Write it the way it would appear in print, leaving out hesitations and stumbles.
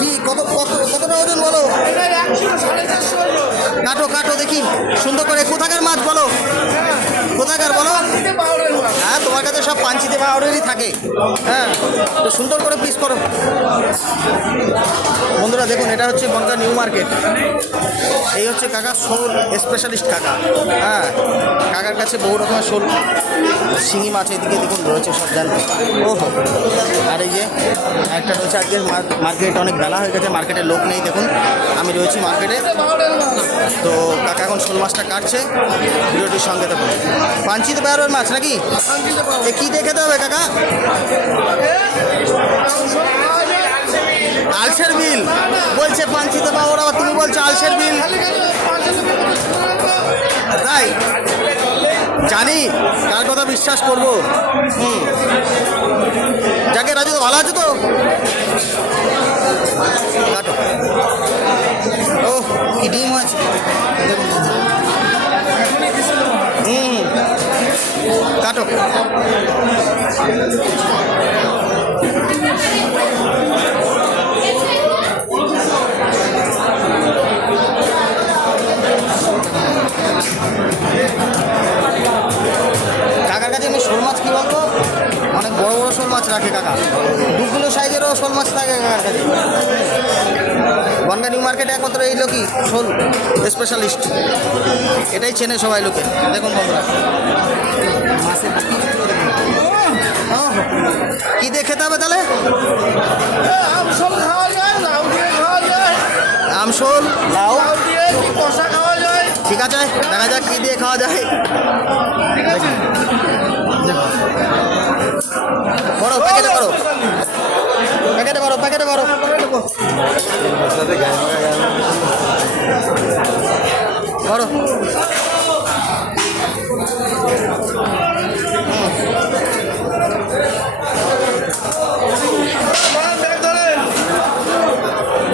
কি কতটা ওজন বলো? কাটো কাটো দেখি সুন্দর করে। কোথাকার মাছ বলো, কোথাকার বলো? হ্যাঁ, তোমার কাছে সব পাঞ্চিতে পাউডারই থাকে। হ্যাঁ, তো সুন্দর করে পিস করো। বন্ধুরা দেখুন, এটা হচ্ছে বনগাঁ নিউ মার্কেট। এই হচ্ছে কাকা শোল স্পেশালিস্ট কাকা। হ্যাঁ, কাকার কাছে বহু রকমের শোল, শিঙি মাছ এদিকে দেখুন রয়েছে, সব জানতে। ওহো, আর এই যে একটা রয়েছে। আজকে মার্কেট অনেক বেলা হয়ে গেছে, মার্কেটে লোক নেই। দেখুন আমি রয়েছি মার্কেটে। তো কাকা এখন শোল মাছটা কাটছে, ভিডিওটির সঙ্গে দেখুন। পাঞ্চিতে পাউডার মাছ নাকি? কী দিয়ে খেতে হবে কাকা? আলসের বিল বলছে পাঞ্চিতে পাউডার, আবার তুমি বলছো আলসের বিল। তাই জানি, কার কথা বিশ্বাস করবো? যাকে রাজু, তো ভালো আছে তো? কাটো। ও কি ডিম হয়েছে দেখুন। কাটো। কাকার কাছে এমনি শোল মাছ কী বলতো, অনেক বড় বড় শোল মাছ রাখে কাকা। 2 কিলো সাইজেরও শোল মাছ থাকে কাকার কাছে। বনগাঁ নিউ মার্কেটে একমাত্র এই লোকই শোল স্পেশালিস্ট, এটাই চেনে সবাই লোকে। দেখুন বন্ধুরা, মাছের কী দিয়ে খেতে হবে তাহলে? আমশোল খাওয়া যায়, লাউ দিয়ে খাওয়া যায়, আমশোল, লাউ দিয়ে কি কষা খাওয়া যায়। ঠিক আছে, দেখা যাক কী দিয়ে খাওয়া যায়। ঠিক আছে, করো, প্যাকেটে করো।